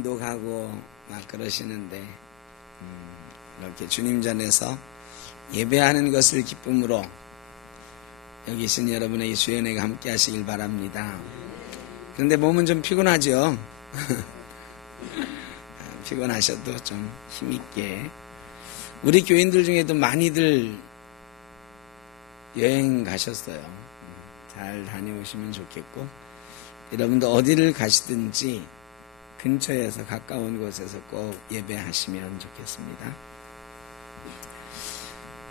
여행도 가고 막 그러시는데 이렇게 주님 전에서 예배하는 것을 기쁨으로 여기 계신 여러분의 이 주연회가 함께 하시길 바랍니다. 그런데 몸은 좀 피곤하죠? 피곤하셔도 좀 힘있게. 우리 교인들 중에도 많이들 여행 가셨어요. 잘 다녀오시면 좋겠고, 여러분도 어디를 가시든지 근처에서 가까운 곳에서 꼭 예배하시면 좋겠습니다.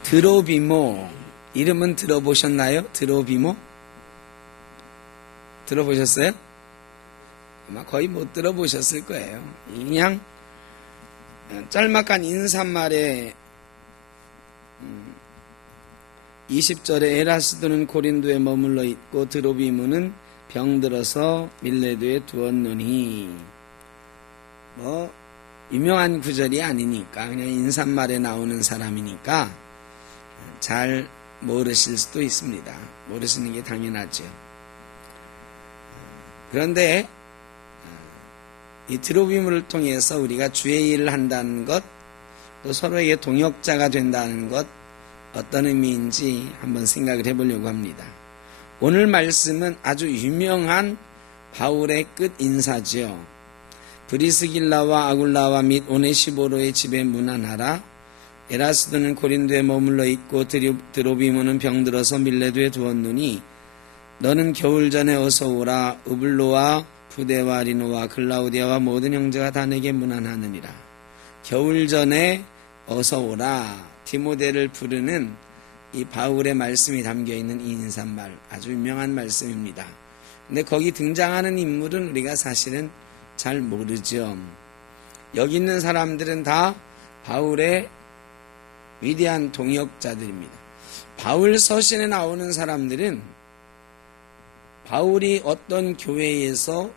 드로비모, 이름은 들어보셨나요? 드로비모? 들어보셨어요? 아마 거의 못 들어보셨을 거예요. 그냥 짤막한 인사말에 20절에 에라스도는 고린도에 머물러 있고 드로비모는 병들어서 밀레도에 두었노니, 뭐 유명한 구절이 아니니까 그냥 인사말에 나오는 사람이니까 잘 모르실 수도 있습니다. 모르시는 게 당연하죠. 그런데 이 드로비모를 통해서 우리가 주의 일을 한다는 것, 또 서로에게 동역자가 된다는 것, 어떤 의미인지 한번 생각을 해보려고 합니다. 오늘 말씀은 아주 유명한 바울의 끝 인사죠. 브리스길라와 아굴라와 및 오네시보로의 집에 문안하라. 에라스도는 고린도에 머물러 있고 드로비모는 병들어서 밀레도에 두었노니 너는 겨울 전에 어서 오라. 우블로와 부데와 리노와 클라우디아와 모든 형제가 다 내게 문안하느니라. 겨울 전에 어서 오라. 디모데를 부르는 이 바울의 말씀이 담겨있는 이 인사말, 아주 유명한 말씀입니다. 근데 거기 등장하는 인물은 우리가 사실은 잘 모르죠. 여기 있는 사람들은 다 바울의 위대한 동역자들입니다. 바울 서신에 나오는 사람들은 바울이 어떤 교회에서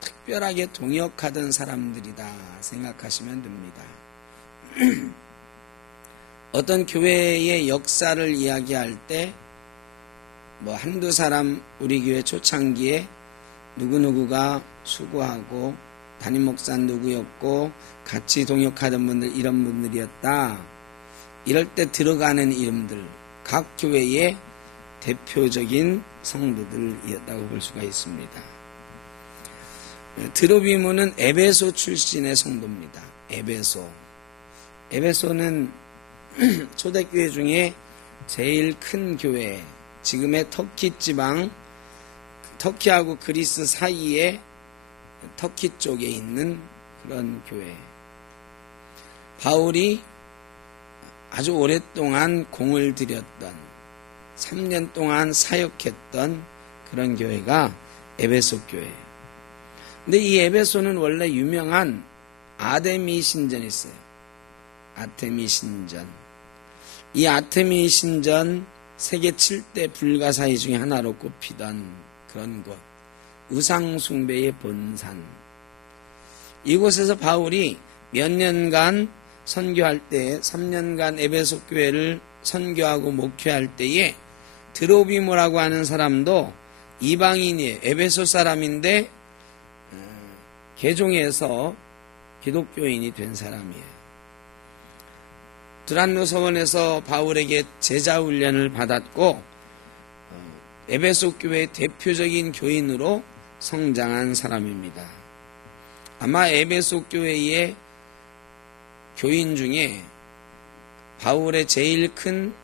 특별하게 동역하던 사람들이다 생각하시면 됩니다. 어떤 교회의 역사를 이야기할 때 뭐 한두 사람, 우리 교회 초창기에 누구누구가 수고하고 담임 목사는 누구였고 같이 동역하던 분들, 이런 분들이었다, 이럴 때 들어가는 이름들, 각 교회의 대표적인 성도들이었다고 볼 수가 있습니다. 드로비모는 에베소 출신의 성도입니다. 에베소는 초대교회 중에 제일 큰 교회, 지금의 터키 지방, 터키하고 그리스 사이에 터키 쪽에 있는 그런 교회. 바울이 아주 오랫동안 공을 들였던, 3년 동안 사역했던 그런 교회가 에베소 교회. 근데 이 에베소는 원래 유명한 아데미 신전이 있어요. 아테미 신전. 이 아테미 신전 세계 7대 불가사의 중에 하나로 꼽히던 그런 곳, 우상숭배의 본산. 이곳에서 바울이 몇 년간 선교할 때, 3년간 에베소 교회를 선교하고 목회할 때에 드로비모라고 하는 사람도 이방인이에요. 에베소 사람인데 개종해서 기독교인이 된 사람이에요. 드란노 서원에서 바울에게 제자 훈련을 받았고 에베소 교회의 대표적인 교인으로 성장한 사람입니다. 아마 에베소 교회의 교인 중에 바울의 제일 큰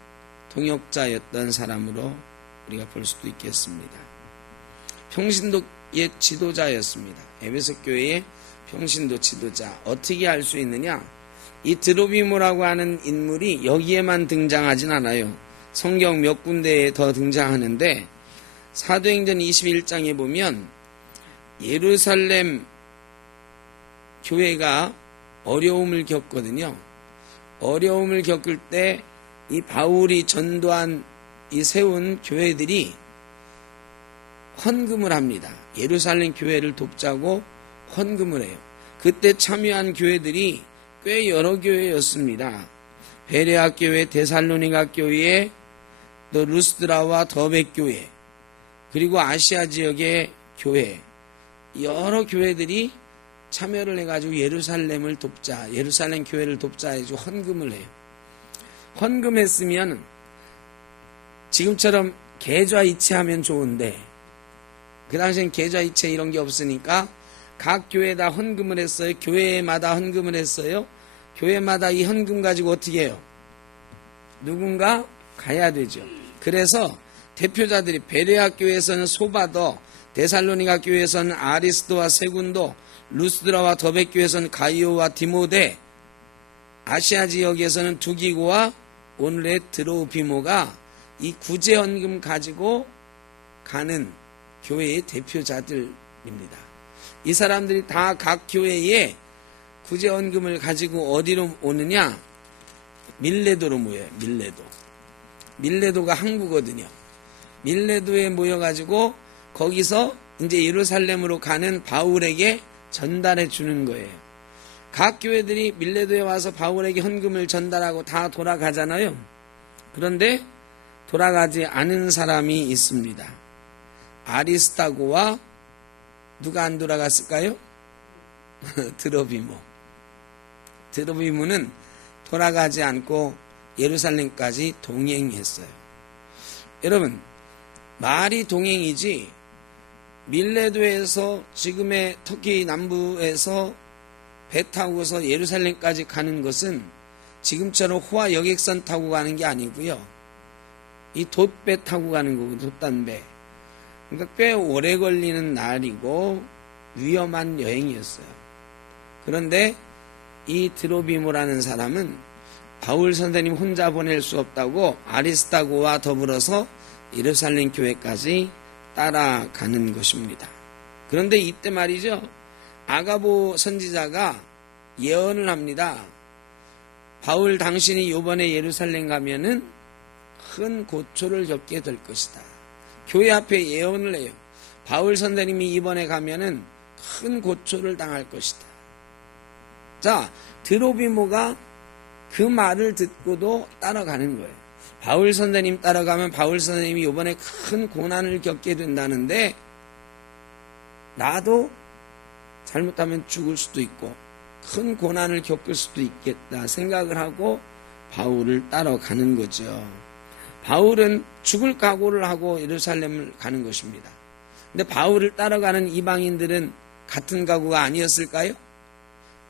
동역자였던 사람으로 우리가 볼 수도 있겠습니다. 평신도의 지도자였습니다. 에베소 교회의 평신도 지도자. 어떻게 알 수 있느냐? 이 드로비모라고 하는 인물이 여기에만 등장하진 않아요. 성경 몇 군데에 더 등장하는데 사도행전 21장에 보면 예루살렘 교회가 어려움을 겪거든요. 어려움을 겪을 때 이 바울이 전도한 이 세운 교회들이 헌금을 합니다. 예루살렘 교회를 돕자고 헌금을 해요. 그때 참여한 교회들이 꽤 여러 교회였습니다. 베레아 교회, 데살로니가 교회, 또 루스드라와 더베 교회, 그리고 아시아 지역의 교회, 여러 교회들이 참여를 해가지고 예루살렘을 돕자, 예루살렘 교회를 돕자 해가지고 헌금을 해요. 헌금했으면 지금처럼 계좌이체하면 좋은데 그 당시엔 계좌이체 이런 게 없으니까 각 교회다 헌금을 했어요. 교회마다 헌금을 했어요. 교회마다 이 헌금 가지고 어떻게 해요? 누군가 가야 되죠. 그래서 대표자들이 베레아 교회에서는 소바더, 데살로니가 교회에서는 아리스도와 세군도, 루스드라와 더베 교회에서는 가이오와 디모데, 아시아 지역에서는 두기고와 오늘의 드로비모가 이 구제헌금 가지고 가는 교회의 대표자들입니다. 이 사람들이 다 각 교회에 구제헌금을 가지고 어디로 오느냐? 밀레도로 모여요. 밀레도가 항구거든요. 밀레도에 모여가지고 거기서 이제 예루살렘으로 가는 바울에게 전달해 주는 거예요. 각 교회들이 밀레도에 와서 바울에게 헌금을 전달하고 다 돌아가잖아요. 그런데 돌아가지 않은 사람이 있습니다. 아리스타고와 누가 안 돌아갔을까요? 드로비모는 돌아가지 않고 예루살렘까지 동행했어요. 여러분, 말이 동행이지 밀레도에서 지금의 터키 남부에서 배 타고서 예루살렘까지 가는 것은 지금처럼 호화 여객선 타고 가는 게 아니고요. 이 돛배 타고 가는 거고, 돛단배. 그러니까 꽤 오래 걸리는 날이고 위험한 여행이었어요. 그런데 이 드로비모라는 사람은 바울 선생님 혼자 보낼 수 없다고 아리스타고와 더불어서 예루살렘 교회까지 따라가는 것입니다. 그런데 이때 말이죠, 아가보 선지자가 예언을 합니다. 바울 당신이 이번에 예루살렘 가면은 큰 고초를 겪게 될 것이다. 교회 앞에 예언을 해요. 바울 선생님이 이번에 가면은 큰 고초를 당할 것이다. 자, 드로비모가 그 말을 듣고도 따라가는 거예요. 바울 선생님 따라가면 바울 선생님이 이번에 큰 고난을 겪게 된다는데 나도 잘못하면 죽을 수도 있고 큰 고난을 겪을 수도 있겠다 생각을 하고 바울을 따라가는 거죠. 바울은 죽을 각오를 하고 예루살렘을 가는 것입니다. 근데 바울을 따라가는 이방인들은 같은 각오가 아니었을까요?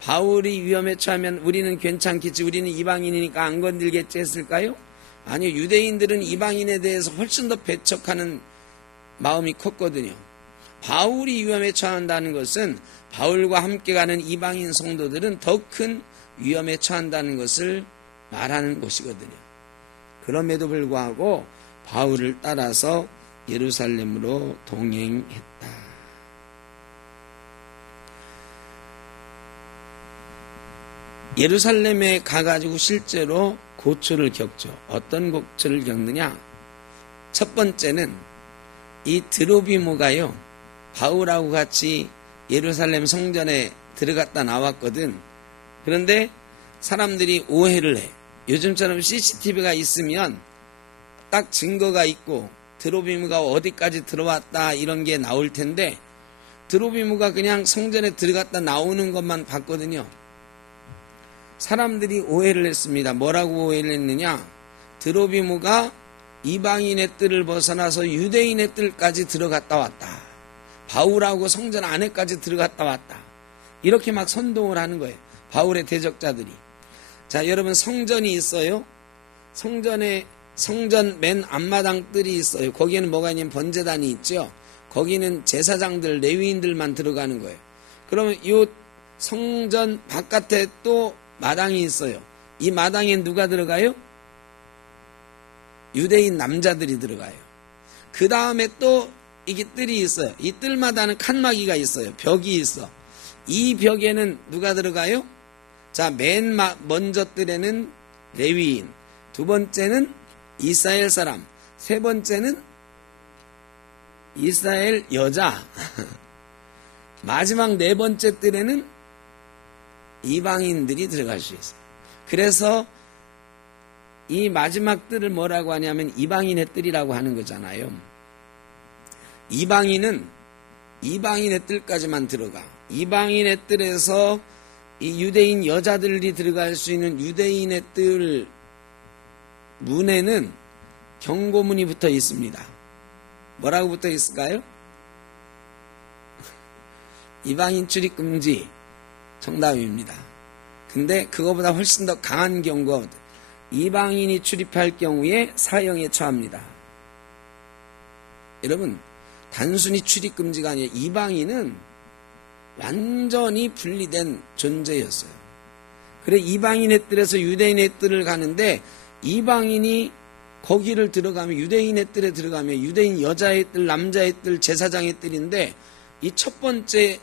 바울이 위험에 처하면 우리는 괜찮겠지, 우리는 이방인이니까 안 건들겠지 했을까요? 아니요, 유대인들은 이방인에 대해서 훨씬 더 배척하는 마음이 컸거든요. 바울이 위험에 처한다는 것은 바울과 함께 가는 이방인 성도들은 더 큰 위험에 처한다는 것을 말하는 것이거든요. 그럼에도 불구하고 바울을 따라서 예루살렘으로 동행했다. 예루살렘에 가가지고 실제로 고초를 겪죠. 어떤 고초를 겪느냐? 첫 번째는 이 드로비모가요, 바울하고 같이 예루살렘 성전에 들어갔다 나왔거든. 그런데 사람들이 오해를 해. 요즘처럼 CCTV가 있으면 딱 증거가 있고 드로비모가 어디까지 들어왔다 이런 게 나올 텐데 드로비모가 그냥 성전에 들어갔다 나오는 것만 봤거든요. 사람들이 오해를 했습니다. 뭐라고 오해를 했느냐? 드로비모가 이방인의 뜰을 벗어나서 유대인의 뜰까지 들어갔다 왔다. 바울하고 성전 안에까지 들어갔다 왔다. 이렇게 막 선동을 하는 거예요. 바울의 대적자들이. 자, 여러분, 성전이 있어요. 성전 맨 앞마당 뜰이 있어요. 거기에는 뭐가 있냐면 번제단이 있죠. 거기는 제사장들, 레위인들만 들어가는 거예요. 그러면 이 성전 바깥에 또 마당이 있어요. 이 마당에 누가 들어가요? 유대인 남자들이 들어가요. 그 다음에 또 이게 뜰이 있어요. 이 뜰마다는 칸막이가 있어요. 벽이 있어. 이 벽에는 누가 들어가요? 자, 맨 먼저 뜰에는 레위인, 두 번째는 이스라엘 사람, 세 번째는 이스라엘 여자, 마지막 네 번째 뜰에는 이방인들이 들어갈 수 있어요. 그래서 이 마지막 뜰을 뭐라고 하냐면 이방인의 뜰이라고 하는 거잖아요. 이방인은 이방인의 뜰까지만 들어가. 이방인의 뜰에서 이 유대인 여자들이 들어갈 수 있는 유대인의 뜰 문에는 경고문이 붙어 있습니다. 뭐라고 붙어 있을까요? 이방인 출입 금지. 정답입니다. 근데 그거보다 훨씬 더 강한 경고. 이방인이 출입할 경우에 사형에 처합니다. 여러분, 단순히 출입 금지가 아니라 이방인은 완전히 분리된 존재였어요. 그래 이방인의 뜰에서 유대인의 뜰을 가는데 이방인이 거기를 들어가면 유대인의 뜰에 들어가면 유대인 여자의 뜰, 남자의 뜰, 제사장의 뜰인데 이 첫 번째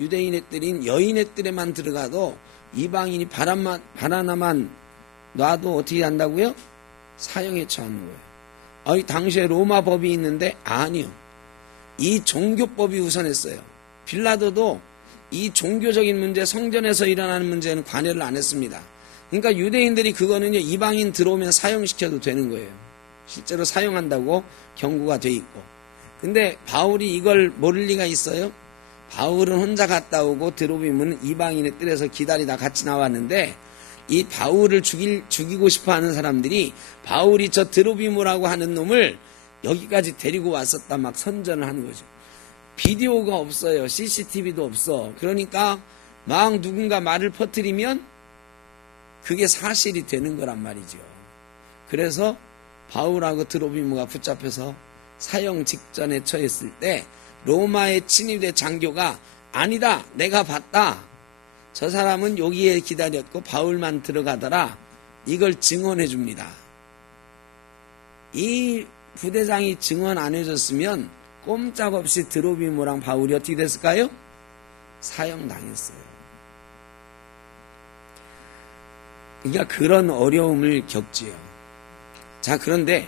유대인의 뜰인 여인의 뜰에만 들어가도 이방인이 발 하나만 놔도 어떻게 한다고요? 사형에 처하는 거예요. 당시에 로마 법이 있는데 아니요. 이 종교법이 우선했어요. 빌라도도 이 종교적인 문제, 성전에서 일어나는 문제는 관여를 안 했습니다. 그러니까 유대인들이 그거는요, 이방인 들어오면 사형시켜도 되는 거예요. 실제로 사용한다고 경고가 돼 있고. 근데 바울이 이걸 모를 리가 있어요? 바울은 혼자 갔다 오고 드로빔은 이방인의 뜰에서 기다리다 같이 나왔는데 이 바울을 죽이고 싶어 하는 사람들이 바울이 저 드로비모라고 하는 놈을 여기까지 데리고 왔었다 막 선전을 하는 거죠. 비디오가 없어요. CCTV도 없어. 그러니까 막 누군가 말을 퍼뜨리면 그게 사실이 되는 거란 말이죠. 그래서 바울하고 드로비모가 붙잡혀서 사형 직전에 처했을 때 로마의 친위대 장교가 아니다, 내가 봤다. 저 사람은 여기에 기다렸고 바울만 들어가더라. 이걸 증언해 줍니다. 이 부대장이 증언 안 해줬으면 꼼짝없이 드로비모랑 바울이 어떻게 됐을까요? 사형당했어요. 그러니까 그런 어려움을 겪지요. 자, 그런데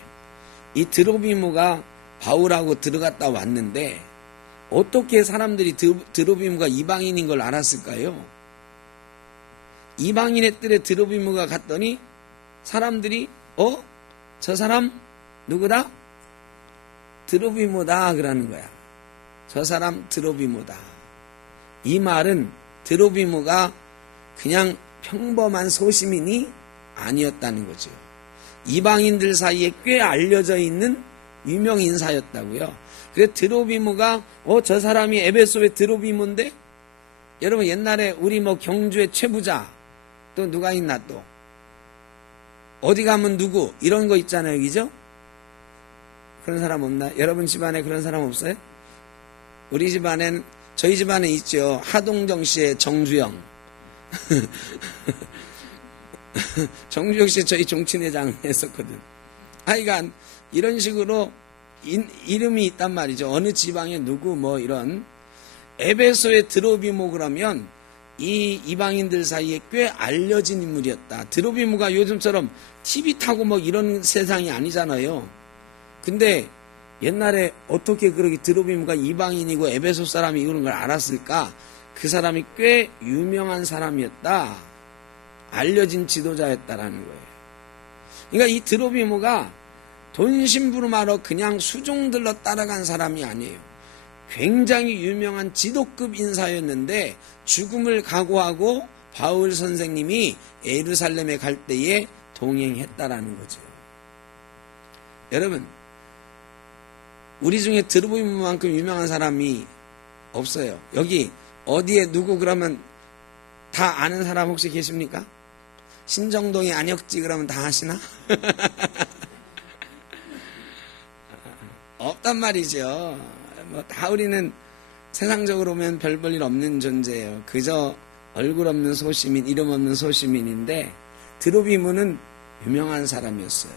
이 드로비모가 바울하고 들어갔다 왔는데 어떻게 사람들이 드로비모가 이방인인 걸 알았을까요? 이방인의 뜰에 드로비모가 갔더니 사람들이 저 사람 누구다? 드로비모다 그러는 거야. 저 사람 드로비모다. 이 말은 드로비모가 그냥 평범한 소시민이 아니었다는 거죠. 이방인들 사이에 꽤 알려져 있는 유명 인사였다고요. 그래서 드로비모가 저 사람이 에베소의 드로비모인데 여러분 옛날에 우리 경주의 최부자 또 누가 있나 또 어디 가면 누구 이런 거 있잖아요. 그죠? 그런 사람 없나? 여러분 집안에 그런 사람 없어요? 우리 집안엔 저희 집안에 있죠. 하동정 씨의 정주영. 정주영 씨 저희 종친회장 했었거든. 하여간 이런 식으로 이름이 있단 말이죠. 어느 지방에 누구 이런 에베소의 드로비모 그러면 이 이방인들 사이에 꽤 알려진 인물이었다. 드로비모가 요즘처럼 TV 타고 이런 세상이 아니잖아요. 근데 옛날에 어떻게 그렇게 드로비모가 이방인이고 에베소 사람이 이런 걸 알았을까? 그 사람이 꽤 유명한 사람이었다. 알려진 지도자였다라는 거예요. 그러니까 이 드로비모가 돈 심부름하러 그냥 수종들러 따라간 사람이 아니에요. 굉장히 유명한 지도급 인사였는데 죽음을 각오하고 바울 선생님이 예루살렘에 갈 때에 동행했다라는 거죠. 여러분, 우리 중에 드로비모만큼 유명한 사람이 없어요. 여기 어디에 누구 그러면 다 아는 사람 혹시 계십니까? 신정동의 안혁지 그러면 다 아시나? 없단 말이죠. 다 우리는 세상적으로 보면 별 볼 일 없는 존재예요. 그저 얼굴 없는 소시민, 이름 없는 소시민인데 드로비모는 유명한 사람이었어요.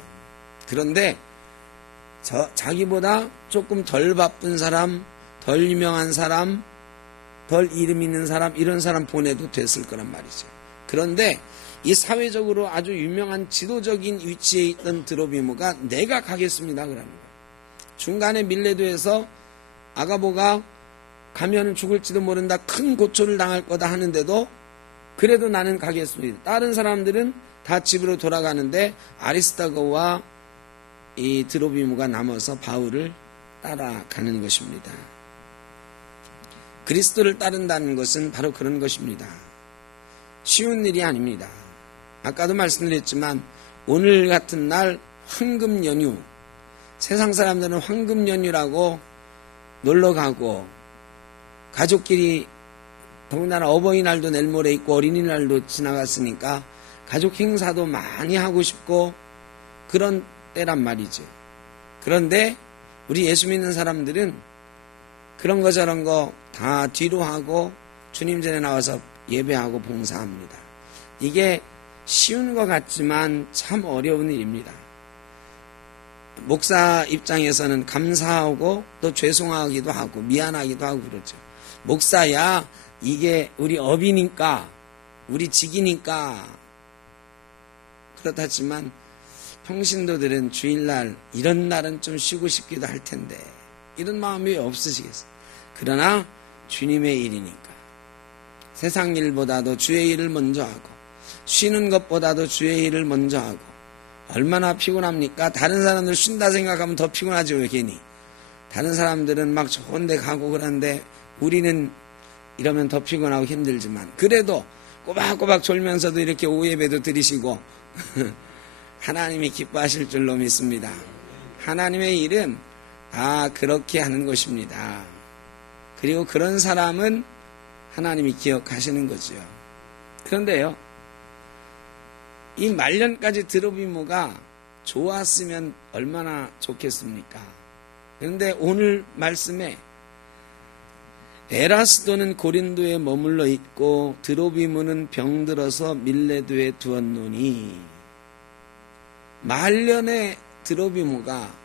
그런데 자기보다 조금 덜 바쁜 사람, 덜 유명한 사람, 덜 이름 있는 사람, 이런 사람 보내도 됐을 거란 말이죠. 그런데 이 사회적으로 아주 유명한 지도적인 위치에 있던 드로비모가 내가 가겠습니다 그러는 거예요. 중간에 밀레도에서 아가보가 가면은 죽을지도 모른다, 큰 고초를 당할 거다 하는데도 그래도 나는 가겠습니다. 다른 사람들은 다 집으로 돌아가는데 아리스타고와 이 드로비모가 남아서 바울을 따라가는 것입니다. 그리스도를 따른다는 것은 바로 그런 것입니다. 쉬운 일이 아닙니다. 아까도 말씀드렸지만 오늘 같은 날 황금 연휴, 세상 사람들은 황금 연휴라고 놀러 가고 가족끼리 더군다나 어버이날도 내일 모레 있고 어린이날도 지나갔으니까 가족 행사도 많이 하고 싶고 그런 때란 말이죠. 그런데 우리 예수 믿는 사람들은 그런 거 저런 거 다 뒤로 하고 주님 전에 나와서 예배하고 봉사합니다. 이게 쉬운 것 같지만 참 어려운 일입니다. 목사 입장에서는 감사하고 또 죄송하기도 하고 미안하기도 하고 그러죠. 목사야 이게 우리 업이니까 우리 직이니까 그렇다지만 평신도들은 주일날 이런 날은 좀 쉬고 싶기도 할 텐데 이런 마음이 없으시겠어요. 그러나 주님의 일이니까 세상 일보다도 주의 일을 먼저 하고 쉬는 것보다도 주의 일을 먼저 하고 얼마나 피곤합니까? 다른 사람들 쉰다 생각하면 더 피곤하죠. 왜 괜히 다른 사람들은 막 좋은 데 가고 그러는데 우리는 이러면 더 피곤하고 힘들지만 그래도 꼬박꼬박 졸면서도 이렇게 오후 예배도 드리시고 하나님이 기뻐하실 줄로 믿습니다. 하나님의 일은 그렇게 하는 것입니다. 그리고 그런 사람은 하나님이 기억하시는 거죠. 그런데요, 이 말년까지 드로비모가 좋았으면 얼마나 좋겠습니까? 그런데 오늘 말씀에 에라스도는 고린도에 머물러 있고 드로비모는 병들어서 밀레도에 두었노니 말년에 드로비모가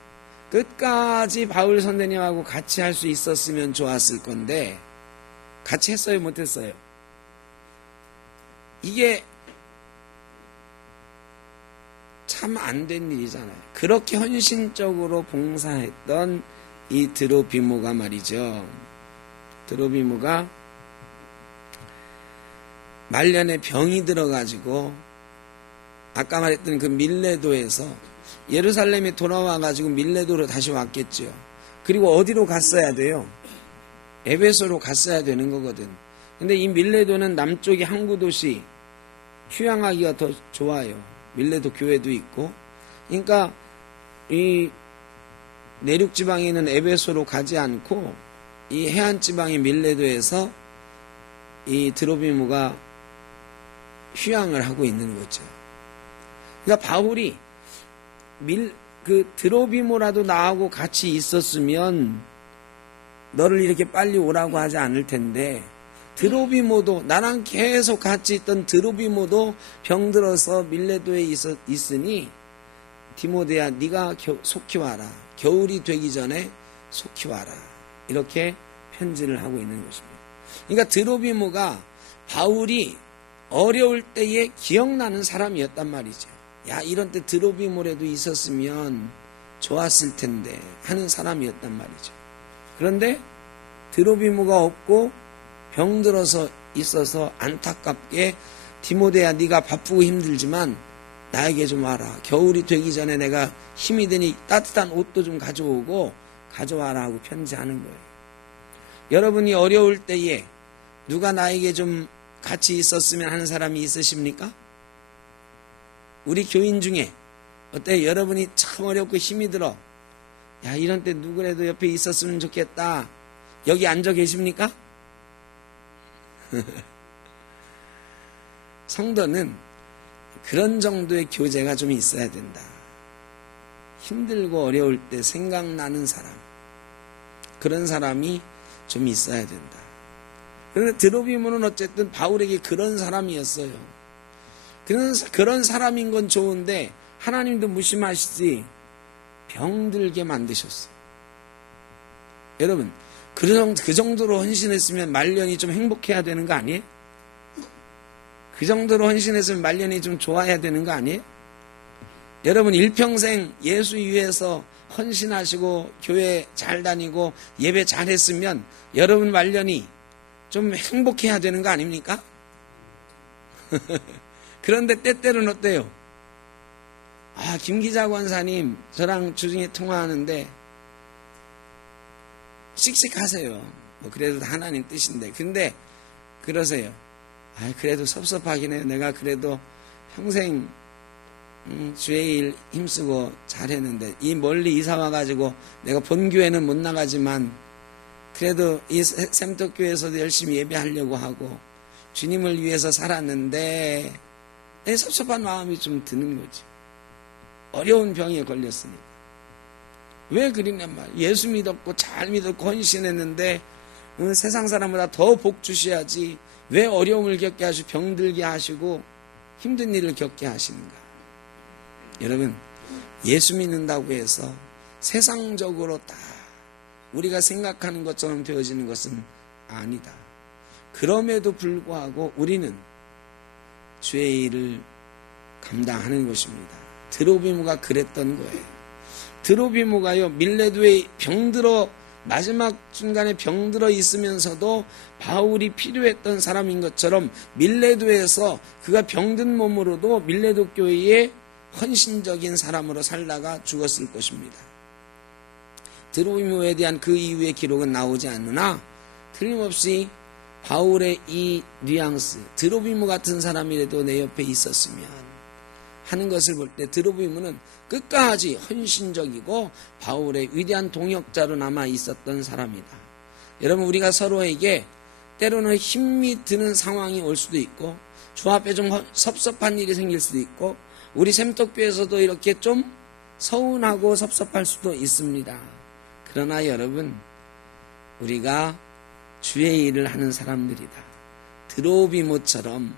끝까지 바울 선생님하고 같이 할 수 있었으면 좋았을 건데 같이 했어요? 못했어요? 이게 참 안 된 일이잖아요. 그렇게 헌신적으로 봉사했던 이 드로비모가 말이죠. 드로비모가 말년에 병이 들어가지고 아까 말했던 그 밀레도에서 예루살렘에 돌아와가지고 밀레도로 다시 왔겠죠. 그리고 어디로 갔어야 돼요? 에베소로 갔어야 되는 거거든. 근데 이 밀레도는 남쪽의 항구 도시, 휴양하기가 더 좋아요. 밀레도 교회도 있고. 그러니까 이 내륙 지방에 있는 에베소로 가지 않고 이 해안 지방의 밀레도에서 이 드로비모가 휴양을 하고 있는 거죠. 그러니까 바울이 그 드로비모라도 나하고 같이 있었으면 너를 이렇게 빨리 오라고 하지 않을 텐데 드로비모도 나랑 계속 같이 있던 드로비모도 병들어서 밀레도에 있으니 디모데야 네가 속히 와라. 겨울이 되기 전에 속히 와라. 이렇게 편지를 하고 있는 것입니다. 그러니까 드로비모가 바울이 어려울 때에 기억나는 사람이었단 말이죠. 야, 이런 때 드로비모라도 있었으면 좋았을 텐데 하는 사람이었단 말이죠. 그런데 드로비모가 없고 병들어서 있어서 안타깝게 디모데야 네가 바쁘고 힘들지만 나에게 좀 와라. 겨울이 되기 전에 내가 힘이 되니 따뜻한 옷도 좀 가져와라 하고 편지하는 거예요. 여러분이 어려울 때에 누가 나에게 좀 같이 있었으면 하는 사람이 있으십니까? 우리 교인 중에 어때요? 여러분이 참 어렵고 힘이 들어. 야, 이런 때 누구라도 옆에 있었으면 좋겠다. 여기 앉아 계십니까? 성도는 그런 정도의 교제가 좀 있어야 된다. 힘들고 어려울 때 생각나는 사람, 그런 사람이 좀 있어야 된다. 그런데 드로비모는 어쨌든 바울에게 그런 사람이었어요. 그런 사람인 건 좋은데 하나님도 무심하시지 병들게 만드셨어요. 여러분 그 정도로 헌신했으면 말년이 좀 행복해야 되는 거 아니에요? 그 정도로 헌신했으면 말년이 좀 좋아야 되는 거 아니에요? 여러분 일평생 예수 위해서 헌신하시고 교회 잘 다니고 예배 잘 했으면 여러분 말년이 좀 행복해야 되는 거 아닙니까? 그런데 때때로는 어때요? 김기자 권사님 저랑 주중에 통화하는데 씩씩하세요. 그래도 하나님 뜻인데. 근데 그러세요. 그래도 섭섭하긴 해요. 내가 그래도 평생 주의 일 힘쓰고 잘했는데 이 멀리 이사 와가지고 내가 본 교회는 못 나가지만 그래도 이 샘떡교회에서도 열심히 예배하려고 하고 주님을 위해서 살았는데 내 섭섭한 마음이 좀 드는 거지. 어려운 병에 걸렸으니까. 왜 그러냔 말이야. 예수 믿었고 잘 믿었고 헌신했는데 세상 사람보다 더 복 주셔야지 왜 어려움을 겪게 하시고 병들게 하시고 힘든 일을 겪게 하시는가. 여러분, 예수 믿는다고 해서 세상적으로 다 우리가 생각하는 것처럼 되어지는 것은 아니다. 그럼에도 불구하고 우리는 주의 일을 감당하는 것입니다. 드로비모가 그랬던 거예요. 드로비모가요, 밀레도에 병들어 마지막 순간에 병들어 있으면서도 바울이 필요했던 사람인 것처럼 밀레도에서 그가 병든 몸으로도 밀레도 교회에 헌신적인 사람으로 살다가 죽었을 것입니다. 드로비모에 대한 그 이후의 기록은 나오지 않으나 틀림없이 바울의 이 뉘앙스, 드로비모 같은 사람이라도 내 옆에 있었으면 하는 것을 볼 때 드로비모는 끝까지 헌신적이고 바울의 위대한 동역자로 남아 있었던 사람이다. 여러분, 우리가 서로에게 때로는 힘이 드는 상황이 올 수도 있고 주 앞에 좀 섭섭한 일이 생길 수도 있고 우리 샘떡교에서도 이렇게 좀 서운하고 섭섭할 수도 있습니다. 그러나 여러분, 우리가 주의 일을 하는 사람들이다. 드로비모처럼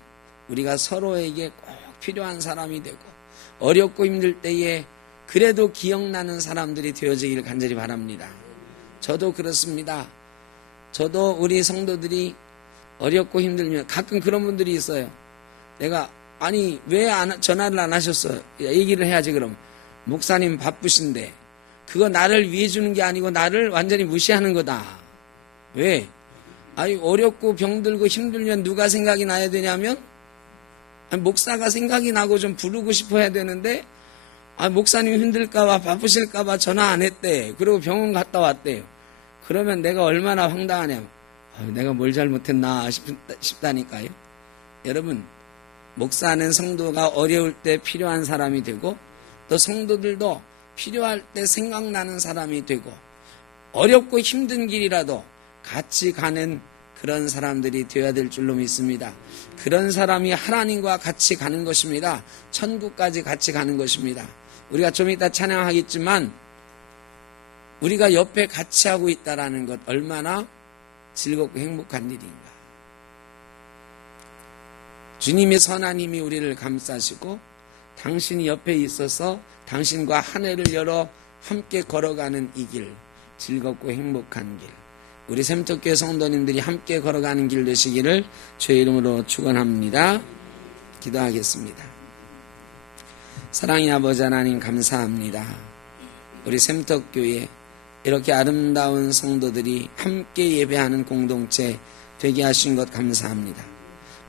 우리가 서로에게 꼭 필요한 사람이 되고 어렵고 힘들 때에 그래도 기억나는 사람들이 되어지길 간절히 바랍니다. 저도 그렇습니다. 저도 우리 성도들이 어렵고 힘들면 가끔 그런 분들이 있어요. 내가 왜 전화를 안 하셨어요? 얘기를 해야지. 그럼 목사님 바쁘신데 그거 나를 위해 주는 게 아니고 나를 완전히 무시하는 거다. 왜? 어렵고 병들고 힘들면 누가 생각이 나야 되냐면 목사가 생각이 나고 좀 부르고 싶어 해야 되는데 목사님 힘들까봐 바쁘실까봐 전화 안 했대. 그리고 병원 갔다 왔대요. 그러면 내가 얼마나 황당하냐면 내가 뭘 잘못했나 싶다니까요. 여러분, 목사는 성도가 어려울 때 필요한 사람이 되고 또 성도들도 필요할 때 생각나는 사람이 되고 어렵고 힘든 길이라도 같이 가는 그런 사람들이 되어야 될 줄로 믿습니다. 그런 사람이 하나님과 같이 가는 것입니다. 천국까지 같이 가는 것입니다. 우리가 좀 이따 찬양하겠지만 우리가 옆에 같이 하고 있다는 것 얼마나 즐겁고 행복한 일인가. 주님의 선한 힘이 우리를 감싸시고 당신이 옆에 있어서 당신과 한 해를 열어 함께 걸어가는 이 길, 즐겁고 행복한 길, 우리 샘떡교회 성도님들이 함께 걸어가는 길 되시기를 주의 이름으로 축원합니다. 기도하겠습니다. 사랑의 아버지 하나님, 감사합니다. 우리 샘떡교회 이렇게 아름다운 성도들이 함께 예배하는 공동체 되게 하신 것 감사합니다.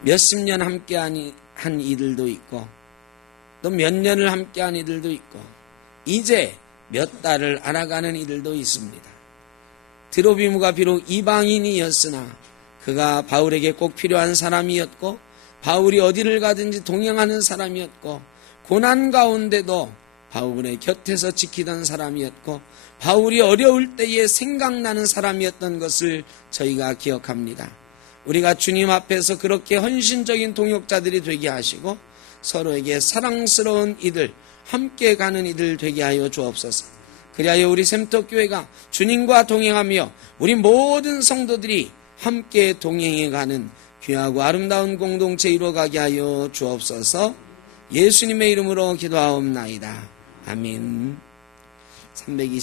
몇십 년 함께 한 이들도 있고 또 몇 년을 함께 한 이들도 있고 이제 몇 달을 알아가는 이들도 있습니다. 드로비모가 비록 이방인이었으나 그가 바울에게 꼭 필요한 사람이었고 바울이 어디를 가든지 동행하는 사람이었고 고난 가운데도 바울의 곁에서 지키던 사람이었고 바울이 어려울 때에 생각나는 사람이었던 것을 저희가 기억합니다. 우리가 주님 앞에서 그렇게 헌신적인 동역자들이 되게 하시고 서로에게 사랑스러운 이들, 함께 가는 이들 되게 하여 주옵소서. 그리하여 우리 샘떡교회가 주님과 동행하며 우리 모든 성도들이 함께 동행해가는 귀하고 아름다운 공동체 이루어가게 하여 주옵소서. 예수님의 이름으로 기도하옵나이다. 아멘. 320